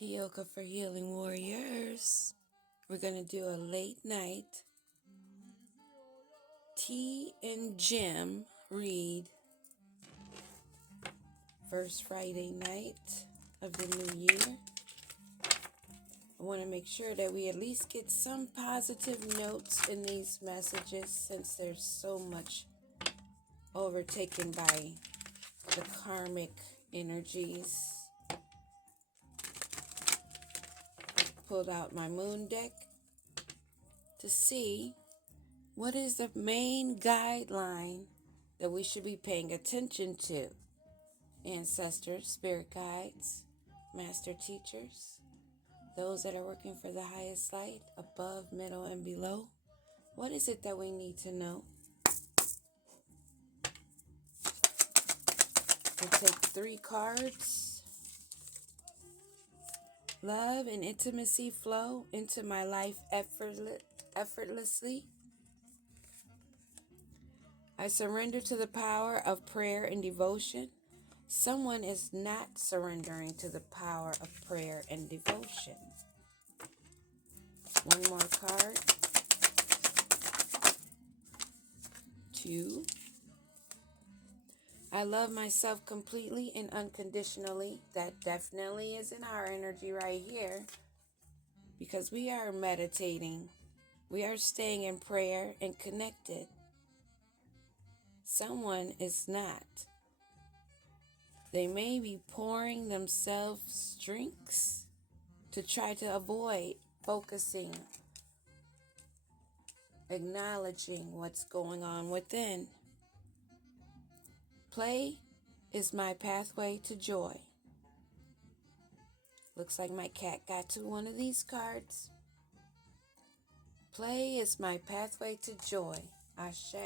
Yoga for Healing Warriors. We're going to do a late night Tea and Jim read. First Friday night of the new year. I want to make sure that we at least get some positive notes in these messages since there's so much overtaken by the karmic energies. Pulled out my moon deck to see what is the main guideline that we should be paying attention to. Ancestors, spirit guides, master teachers, those that are working for the highest light, above, middle, and below. What is it that we need to know? We'll take 3 cards. Love and intimacy flow into my life effortlessly. I surrender to the power of prayer and devotion. Someone is not surrendering to the power of prayer and devotion. One more card. 2. I love myself completely and unconditionally. That definitely is in our energy right here, because we are meditating. We are staying in prayer and connected. Someone is not. They may be pouring themselves drinks to try to avoid focusing, acknowledging what's going on within. Play is my pathway to joy. Looks like my cat got to one of these cards. Play is my pathway to joy. Ashe.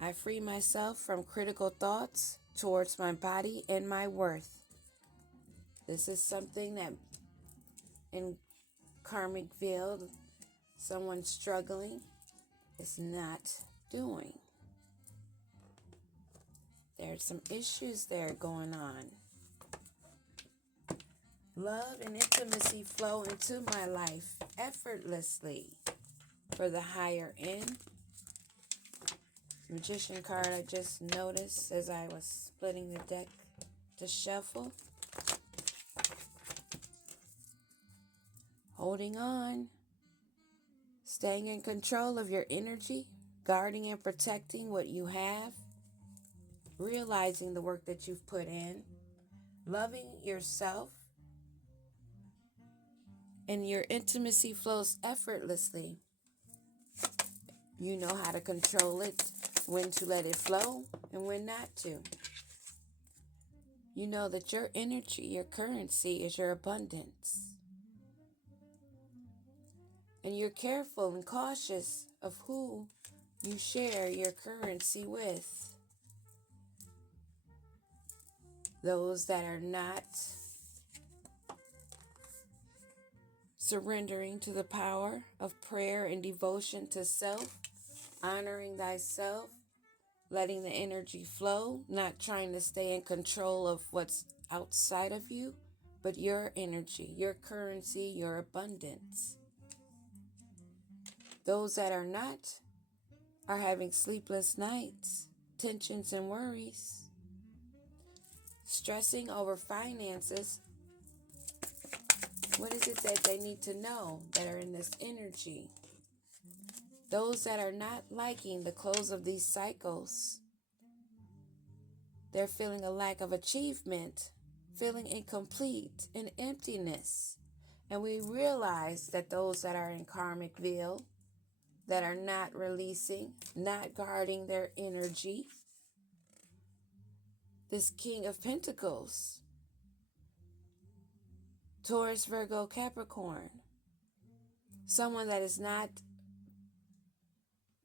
I free myself from critical thoughts towards my body and my worth. This is something that in karmic field, someone struggling is not doing. There's some issues there going on. Love and intimacy flow into my life effortlessly for the higher end. Magician card I just noticed as I was splitting the deck to shuffle. Holding on. Staying in control of your energy. Guarding and protecting what you have. Realizing the work that you've put in. Loving yourself. And your intimacy flows effortlessly. You know how to control it, when to let it flow, and when not to. You know that your energy, your currency, is your abundance. And you're careful and cautious of who you share your currency with. Those that are not surrendering to the power of prayer and devotion to self, honoring thyself, letting the energy flow, not trying to stay in control of what's outside of you, but your energy, your currency, your abundance. Those that are not are having sleepless nights, tensions and worries, stressing over finances. What is it that they need to know that are in this energy? Those that are not liking the close of these cycles, they're feeling a lack of achievement, feeling incomplete and emptiness. And we realize that those that are in karmicville, that are not releasing, not guarding their energy, this King of Pentacles, Taurus, Virgo, Capricorn, someone that is not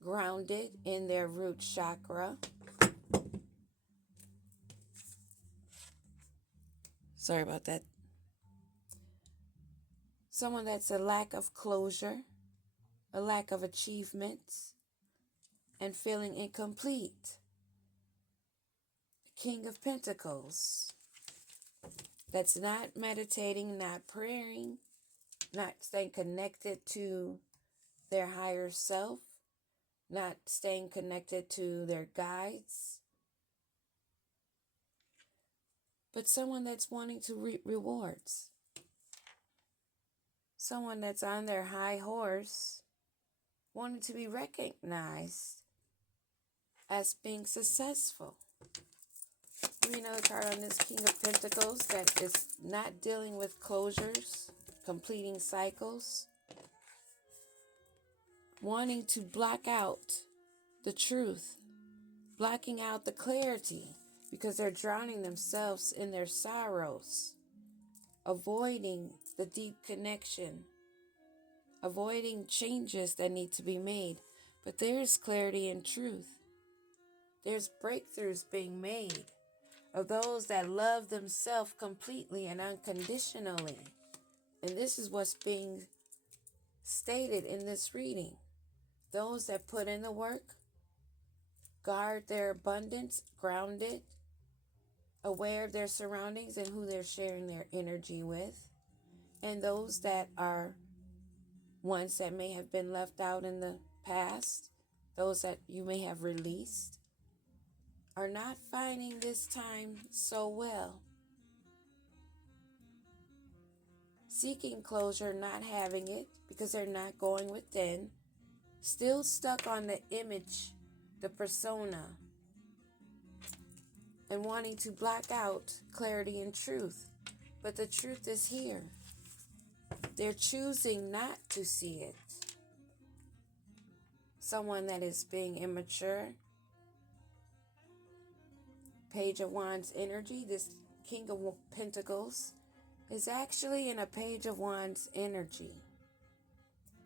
grounded in their root chakra. Sorry about that. Someone that's a lack of closure, a lack of achievements, and feeling incomplete. King of Pentacles. that's not meditating, not praying, not staying connected to their higher self, not staying connected to their guides, but someone that's wanting to reap rewards. Someone that's on their high horse, wanting to be recognized as being successful. We know the card on this King of Pentacles that is not dealing with closures, completing cycles, wanting to block out the truth, blocking out the clarity because they're drowning themselves in their sorrows, avoiding the deep connection, avoiding changes that need to be made. But there's clarity and truth. There's breakthroughs being made of those that love themselves completely and unconditionally. And this is what's being stated in this reading. Those that put in the work, guard their abundance, grounded, aware of their surroundings and who they're sharing their energy with. And those that are ones that may have been left out in the past, those that you may have released, are not finding this time so well. Seeking closure, not having it because they're not going within, still stuck on the image, the persona, and wanting to block out clarity and truth. But the truth is here. They're choosing not to see it. Someone that is being immature. Page of Wands energy, this King of Pentacles, is actually in a Page of Wands energy.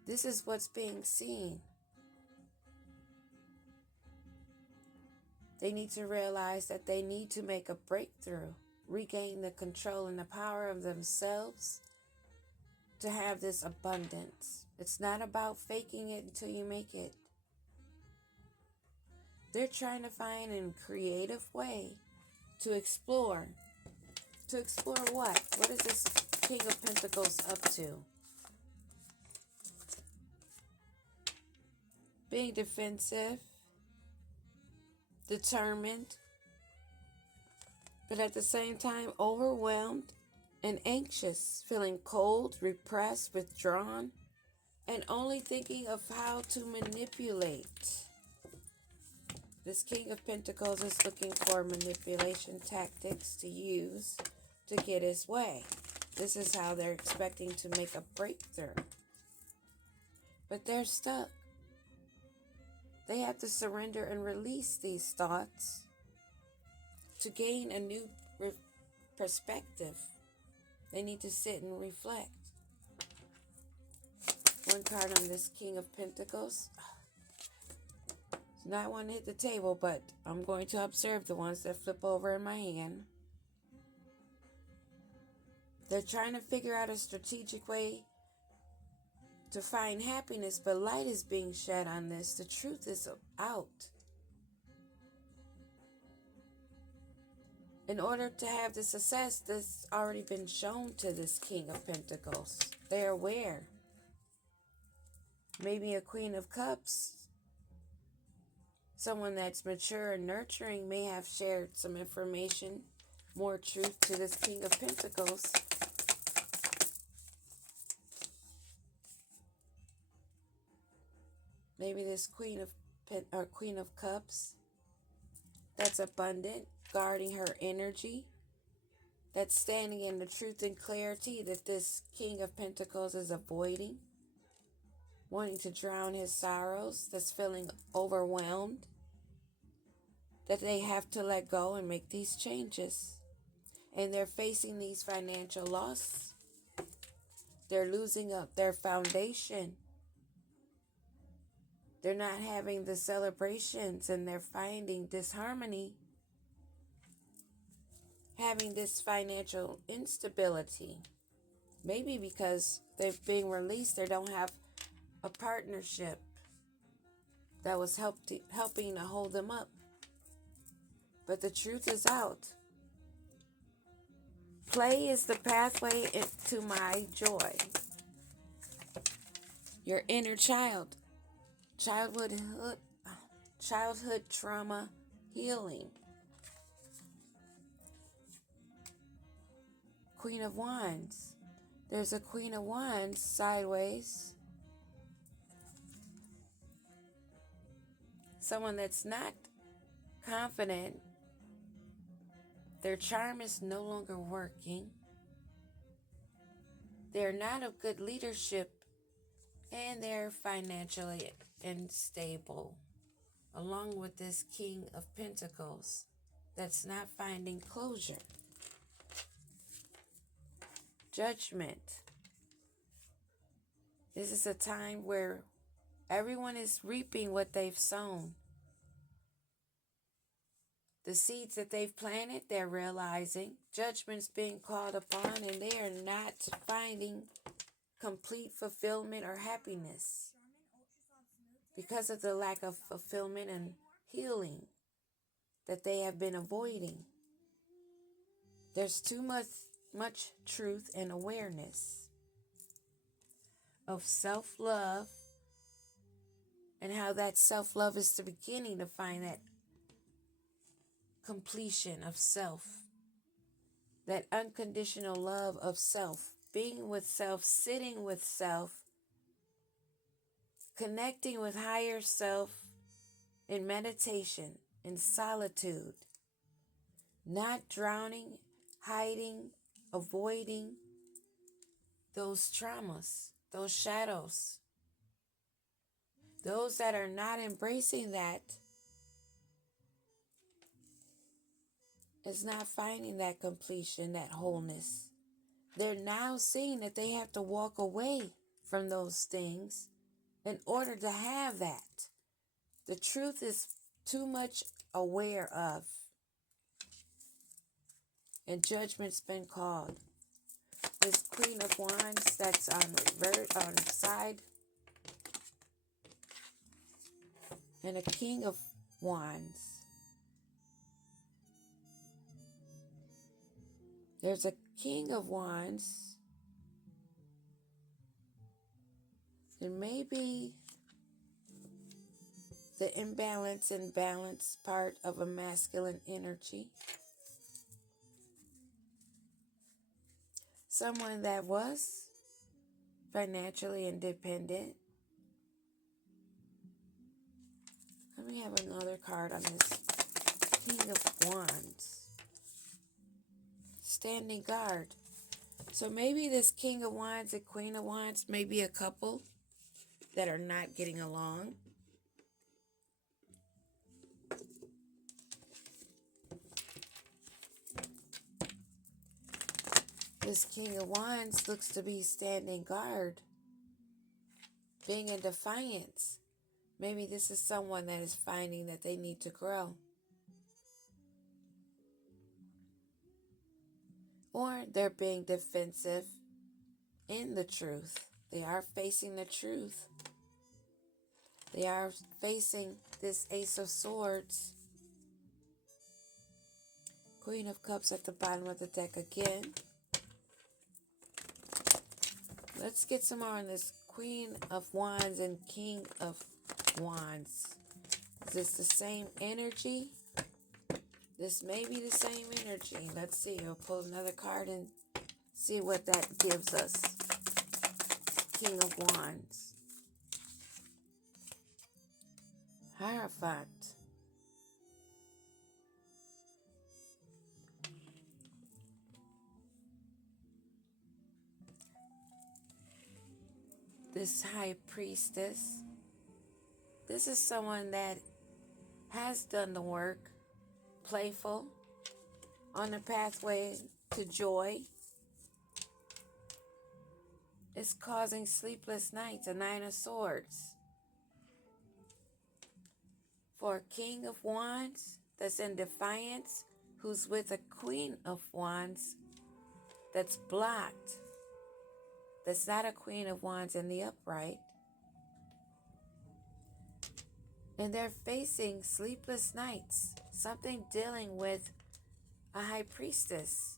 This is what's being seen. They need to realize that they need to make a breakthrough, regain the control and the power of themselves to have this abundance. It's not about faking it until you make it. They're trying to find a creative way to explore. To explore what? What is this King of Pentacles up to? Being defensive, determined, but at the same time overwhelmed and anxious, feeling cold, repressed, withdrawn, and only thinking of how to manipulate. This King of Pentacles is looking for manipulation tactics to use to get his way. This is how they're expecting to make a breakthrough. But they're stuck. They have to surrender and release these thoughts to gain a new perspective. They need to sit and reflect. One card on this King of Pentacles. It's not one to hit the table, but I'm going to observe the ones that flip over in my hand. They're trying to figure out a strategic way to find happiness, but light is being shed on this. The truth is out. In order to have the success that's already been shown to this King of Pentacles, they're aware. Maybe a Queen of Cups, someone that's mature and nurturing, may have shared some information, more truth to this King of Pentacles. Maybe this Queen of Cups that's abundant, guarding her energy, that's standing in the truth and clarity that this King of Pentacles is avoiding, wanting to drown his sorrows, that's feeling overwhelmed, that they have to let go and make these changes. And they're facing these financial losses. They're losing up their foundation. They're not having the celebrations, and they're finding disharmony, having this financial instability. Maybe because they're being released, they don't have a partnership that was helping to hold them up. But the truth is out. Play is the pathway to my joy. Your inner child. Childhood trauma healing. Queen of Wands. There's a Queen of Wands sideways. Someone that's not confident. Their charm is no longer working. They're not of good leadership, and they're financially unstable. Along with this King of Pentacles that's not finding closure. Judgment. This is a time where everyone is reaping what they've sown. The seeds that they've planted, they're realizing. Judgment's being called upon, and they are not finding complete fulfillment or happiness because of the lack of fulfillment and healing that they have been avoiding. There's too much truth and awareness of self-love, and how that self-love is the beginning to find that completion of self, that unconditional love of self, being with self, sitting with self, connecting with higher self in meditation, in solitude, not drowning, hiding, avoiding those traumas, those shadows. Those that are not embracing that is not finding that completion, that wholeness. They're now seeing that they have to walk away from those things in order to have that. The truth is too much aware of. And judgment's been called. This Queen of Wands that's on the side. And a King of Wands. There's a King of Wands. And maybe the imbalance and balance part of a masculine energy. Someone that was financially independent. Let me have another card on this King of Wands. Standing guard. So maybe this King of Wands and Queen of Wands may be a couple that are not getting along. This King of Wands looks to be standing guard, being in defiance. Maybe this is someone that is finding that they need to grow. Or they're being defensive in the truth. They are facing the truth. They are facing this Ace of Swords. Queen of Cups at the bottom of the deck again. Let's get some more on this Queen of Wands and King of Wands. Is this the same energy? This may be the same energy. Let's see. I'll pull another card and see what that gives us. King of Wands. Hierophant. This High Priestess. This is someone that has done the work. Playful. On the pathway to joy. It's causing sleepless nights. A Nine of Swords. For a King of Wands that's in defiance, who's with a Queen of Wands that's blocked. That's not a Queen of Wands in the upright. And they're facing sleepless nights. Something dealing with a High Priestess.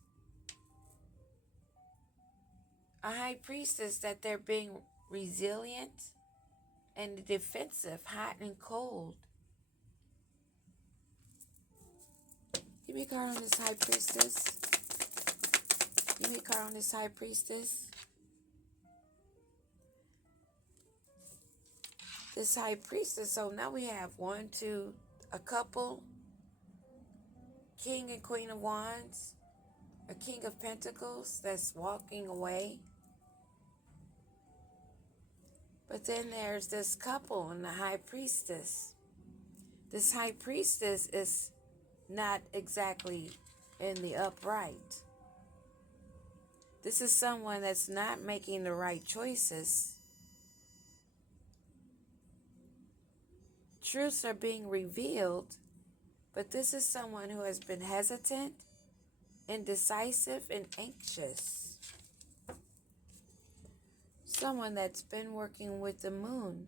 a high priestess, that they're being resilient and defensive, hot and cold. Give me a card on this high priestess. Give me a card on this high priestess. This high priestess, so now we have a couple, King and Queen of Wands, a King of Pentacles that's walking away. But then there's this couple and the high priestess. This high priestess is not exactly in the upright. This is someone that's not making the right choices. Truths are being revealed, but this is someone who has been hesitant, indecisive, and anxious. Someone that's been working with the moon.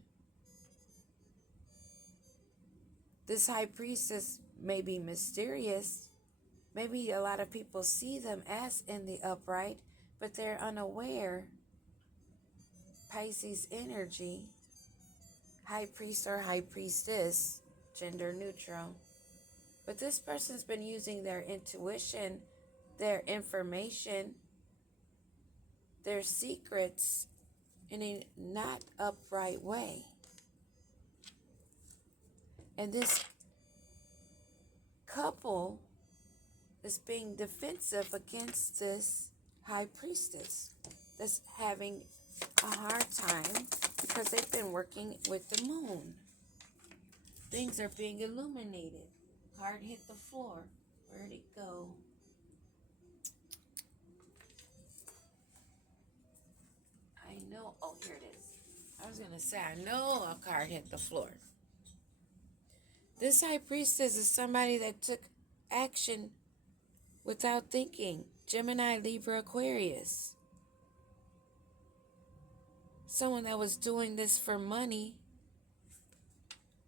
This high priestess may be mysterious. Maybe a lot of people see them as in the upright, but they're unaware. Pisces energy. High priest or high priestess, gender neutral. But this person's been using their intuition, their information, their secrets in a not upright way. And this couple is being defensive against this high priestess that's having a hard time because they've been working with the moon. Things are being illuminated. Card hit the floor. Where'd it go? I know. Oh, here it is. I was going to say, I know a card hit the floor. This high priestess is somebody that took action without thinking. Gemini, Libra, Aquarius. Someone that was doing this for money,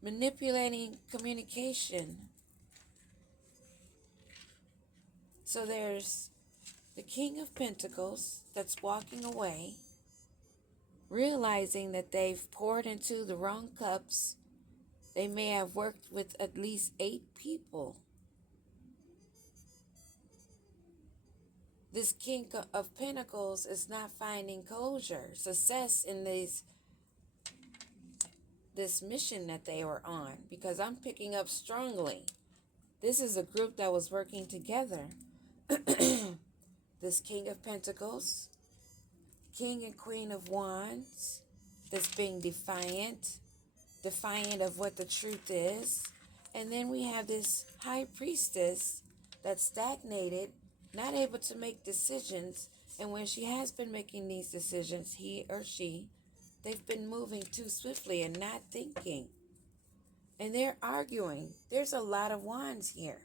manipulating communication. So there's the King of Pentacles that's walking away, realizing that they've poured into the wrong cups. They may have worked with at least 8 people. This King of Pentacles is not finding closure, success in this mission that they were on, because I'm picking up strongly. This is a group that was working together. This King of Pentacles, King and Queen of Wands, that's being defiant of what the truth is. And then we have this high priestess that's stagnated, not able to make decisions. And when she has been making these decisions, he or she, they've been moving too swiftly and not thinking. And they're arguing. There's a lot of wands here.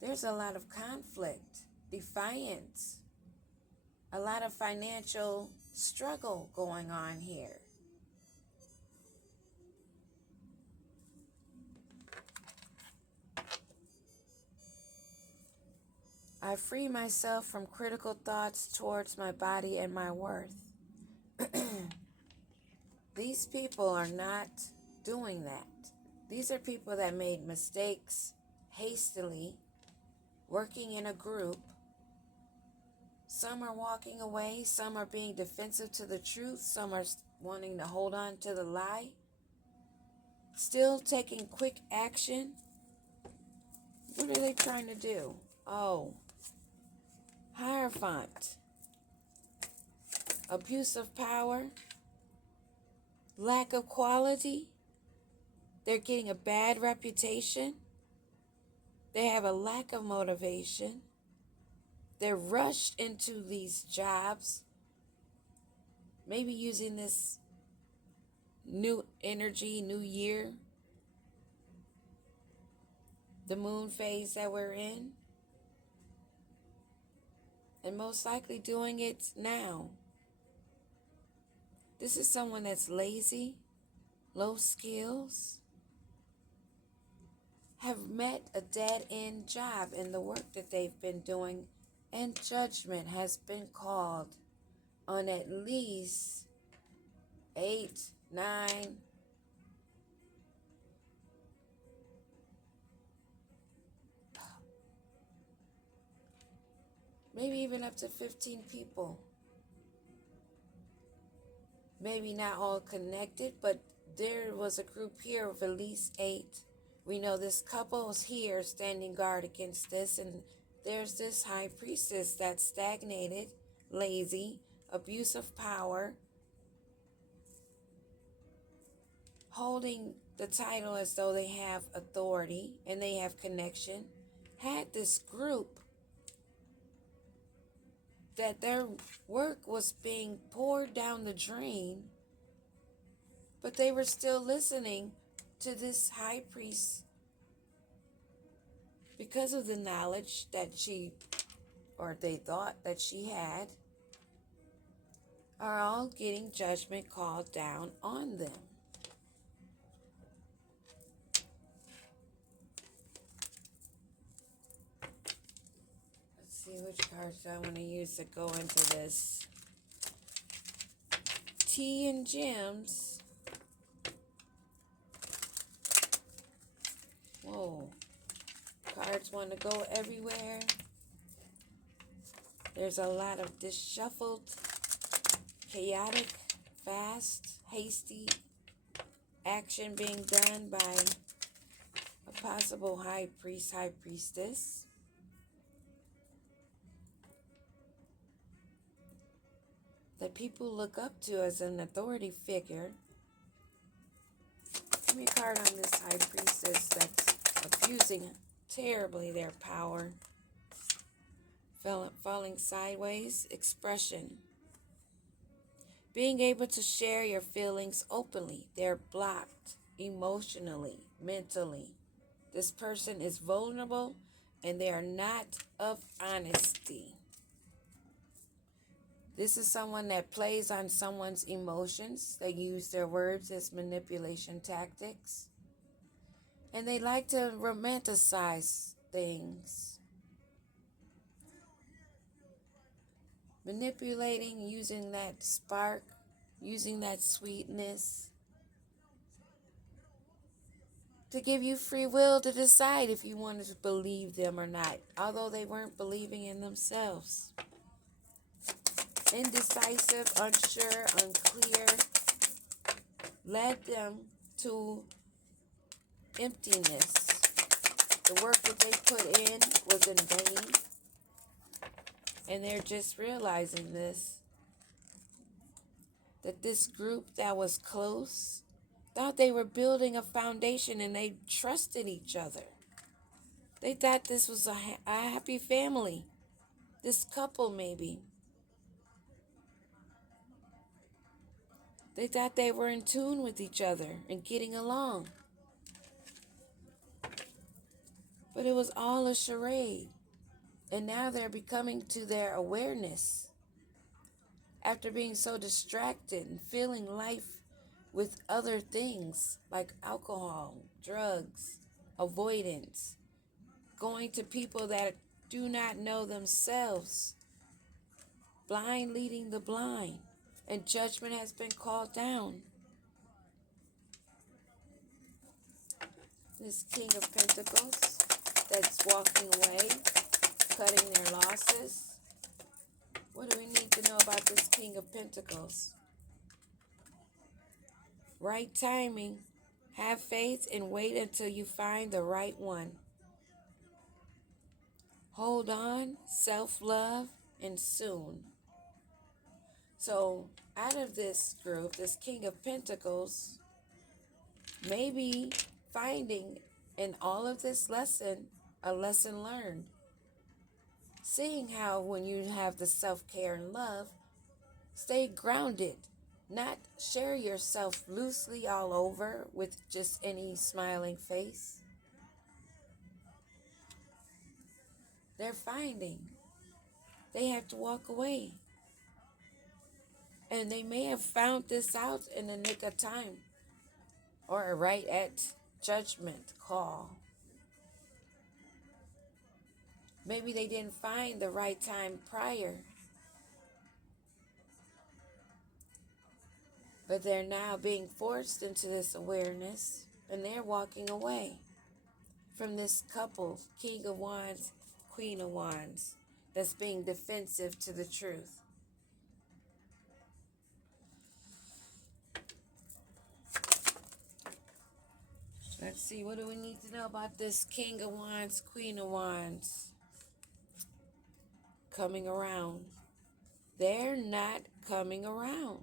There's a lot of conflict, defiance, a lot of financial struggle going on here. I free myself from critical thoughts towards my body and my worth. These people are not doing that. These are people that made mistakes hastily, working in a group. Some are walking away, some are being defensive to the truth, some are wanting to hold on to the lie. Still taking quick action. What are they trying to do? Oh, Hierophant. Abuse of power. Lack of quality. They're getting a bad reputation. They have a lack of motivation. They're rushed into these jobs. Maybe using this new energy, new year, the moon phase that we're in. And most likely doing it now. This is someone that's lazy, low skills, have met a dead-end job in the work that they've been doing and judgment has been called on at least 8, 9, maybe even up to 15 people. Maybe not all connected, but there was a group here of at least 8. We know this couple is here standing guard against this, and there's this high priestess that's stagnated, lazy, abuse of power, holding the title as though they have authority and they have connection, had this group that their work was being poured down the drain, but they were still listening to this high priest because of the knowledge that she, or they thought that she had, are all getting judgment called down on them. Let's see which cards I want to use to go into this. Tea and gems. Whoa. Cards want to go everywhere. There's a lot of disheveled, chaotic, fast, hasty action being done by a possible high priest, high priestess. That people look up to as an authority figure. Give me a card on this high priestess that's abusing terribly their power. Falling sideways, expression. Being able to share your feelings openly. They're blocked emotionally, mentally. This person is vulnerable and they are not of honesty. This is someone that plays on someone's emotions. They use their words as manipulation tactics. And they like to romanticize things. Manipulating, using that spark, using that sweetness to give you free will to decide if you wanted to believe them or not, although they weren't believing in themselves. Indecisive, unsure, unclear, led them to emptiness. The work that they put in was in vain, and they're just realizing this, that this group that was close thought they were building a foundation and they trusted each other. They thought this was a happy family, this couple maybe. They thought they were in tune with each other and getting along. But it was all a charade. And now they're becoming to their awareness after being so distracted and feeling life with other things like alcohol, drugs, avoidance, going to people that do not know themselves, blind leading the blind, and judgment has been called down. This King of Pentacles that's walking away, cutting their losses. What do we need to know about this King of Pentacles? Right timing. Have faith and wait until you find the right one. Hold on, self-love, and soon. So out of this group, this King of Pentacles, maybe finding in all of this lesson, a lesson learned. Seeing how when you have the self-care and love, stay grounded. Not share yourself loosely all over with just any smiling face. They're finding they have to walk away. And they may have found this out in the nick of time or right at judgment call. Maybe they didn't find the right time prior, but they're now being forced into this awareness, and they're walking away from this couple, King of Wands, Queen of Wands, that's being defensive to the truth. Let's see, what do we need to know about this King of Wands, Queen of Wands? Coming around. They're not coming around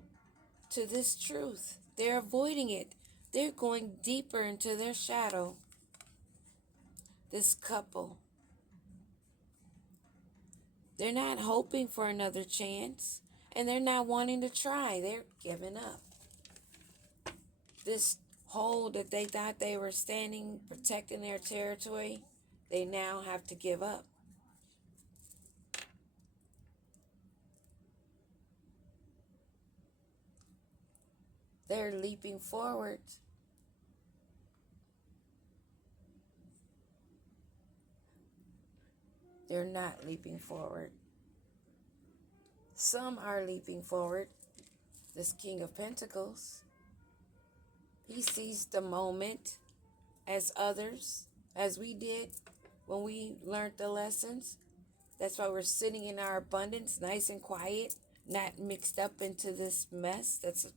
to this truth. They're avoiding it. They're going deeper into their shadow. This couple. They're not hoping for another chance, and they're not wanting to try. They're giving up. This hold that they thought they were standing, protecting their territory, they now have to give up. They're leaping forward. They're not leaping forward. Some are leaping forward. This King of Pentacles, he sees the moment as others, as we did when we learned the lessons. That's why we're sitting in our abundance, nice and quiet, not mixed up into this mess. That's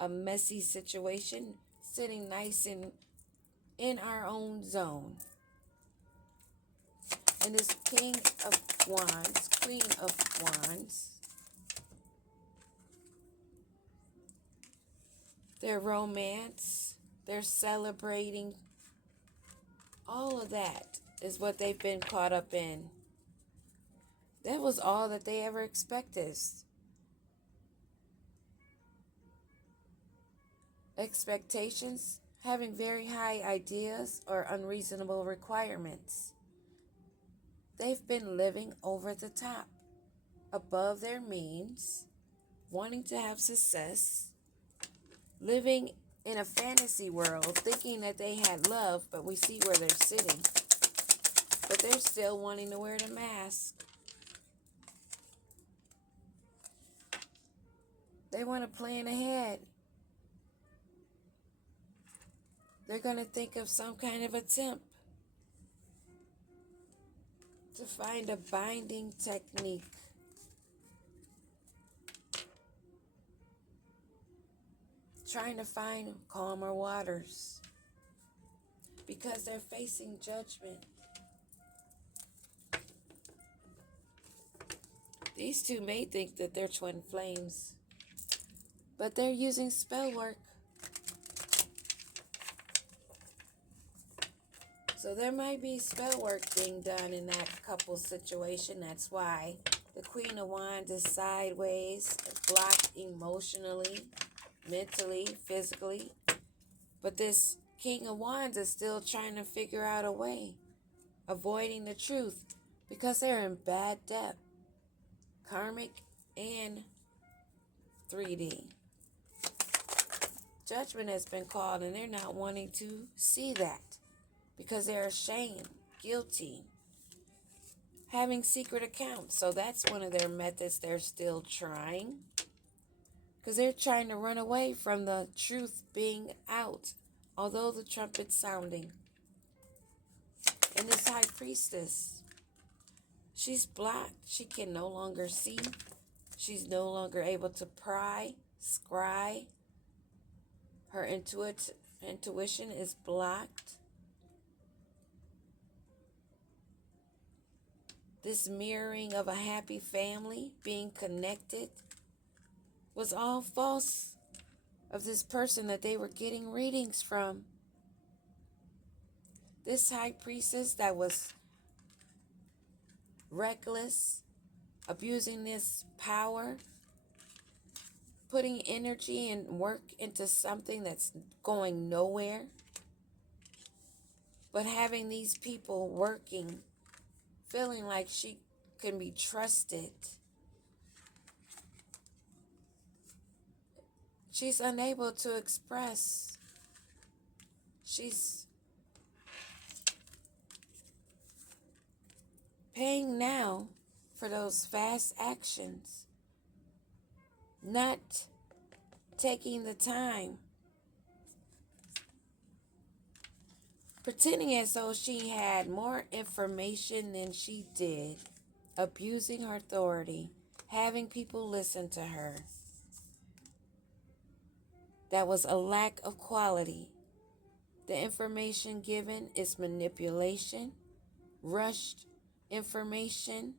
a messy situation, sitting nice and in our own zone. And this King of Wands, Queen of Wands, their romance, they're celebrating, all of that is what they've been caught up in. That was all that they ever expected. Expectations, having very high ideas or unreasonable requirements. They've been living over the top, above their means, wanting to have success, living in a fantasy world, thinking that they had love, but we see where they're sitting. But they're still wanting to wear the mask. They want to plan ahead. They're going to think of some kind of attempt to find a binding technique. Trying to find calmer waters. Because they're facing judgment. These two may think that they're twin flames, but they're using spell work. So there might be spell work being done in that couple situation. That's why the Queen of Wands is sideways, blocked emotionally, mentally, physically. But this King of Wands is still trying to figure out a way, avoiding the truth, because they're in bad debt, karmic and 3D. Judgment has been called, and they're not wanting to see that because they're ashamed, guilty, having secret accounts. So that's one of their methods they're still trying, because they're trying to run away from the truth being out, although the trumpet's sounding. And this High Priestess, she's blocked. She can no longer see. She's no longer able to pry, scry. Her intuition is blocked. This mirroring of a happy family, being connected, was all false of this person that they were getting readings from. This High Priestess that was reckless, abusing this power, putting energy and work into something that's going nowhere, but having these people working, feeling like she can be trusted. She's unable to express. She's paying now for those fast actions, not taking the time, pretending as though she had more information than she did, abusing her authority, having people listen to her. That was a lack of quality. The information given is manipulation, rushed information.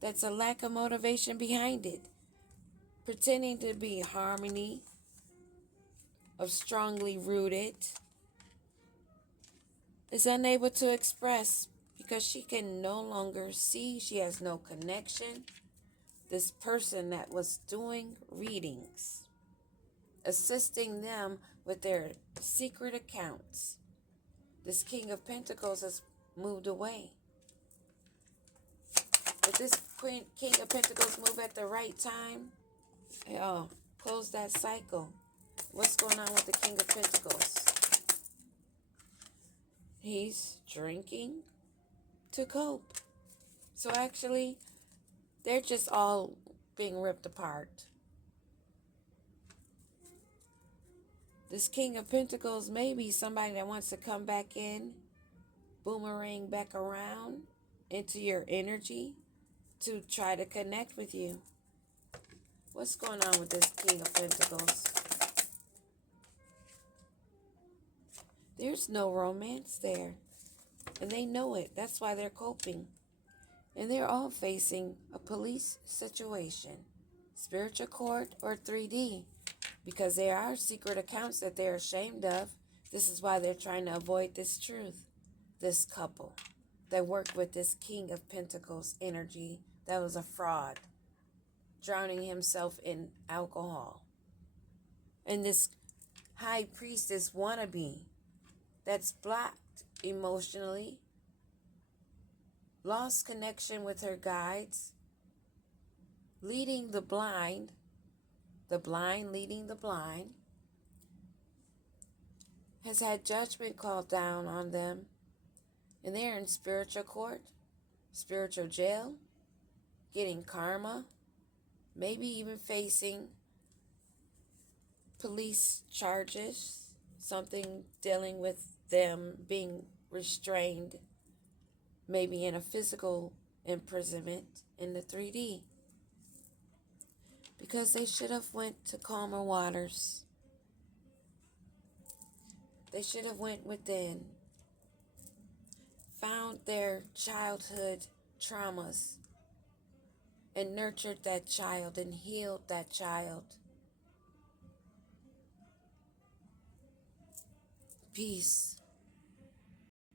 That's a lack of motivation behind it. Pretending to be harmony, of strongly rooted, is unable to express because she can no longer see. She has no connection. This person that was doing readings, assisting them with their secret accounts, this King of Pentacles has moved away. If this King of Pentacles move at the right time, close that cycle. What's going on with the King of Pentacles? He's drinking to cope. So actually, they're just all being ripped apart. This King of Pentacles may be somebody that wants to come back in, boomerang back around into your energy to try to connect with you. What's going on with this King of Pentacles? There's no romance there. And they know it. That's why they're coping. And they're all facing a police situation, spiritual court or 3D, because there are secret accounts that they're ashamed of. This is why they're trying to avoid this truth. This couple that worked with this King of Pentacles energy that was a fraud, drowning himself in alcohol. And this high priestess wannabe that's blocked emotionally, lost connection with her guides, leading the blind leading the blind, has had judgment called down on them, and they're in spiritual court, spiritual jail, getting karma, maybe even facing police charges, something dealing with them being restrained, maybe in a physical imprisonment in the 3D. Because they should have went to calmer waters. They should have went within, found their childhood traumas, and nurtured that child and healed that child. Peace.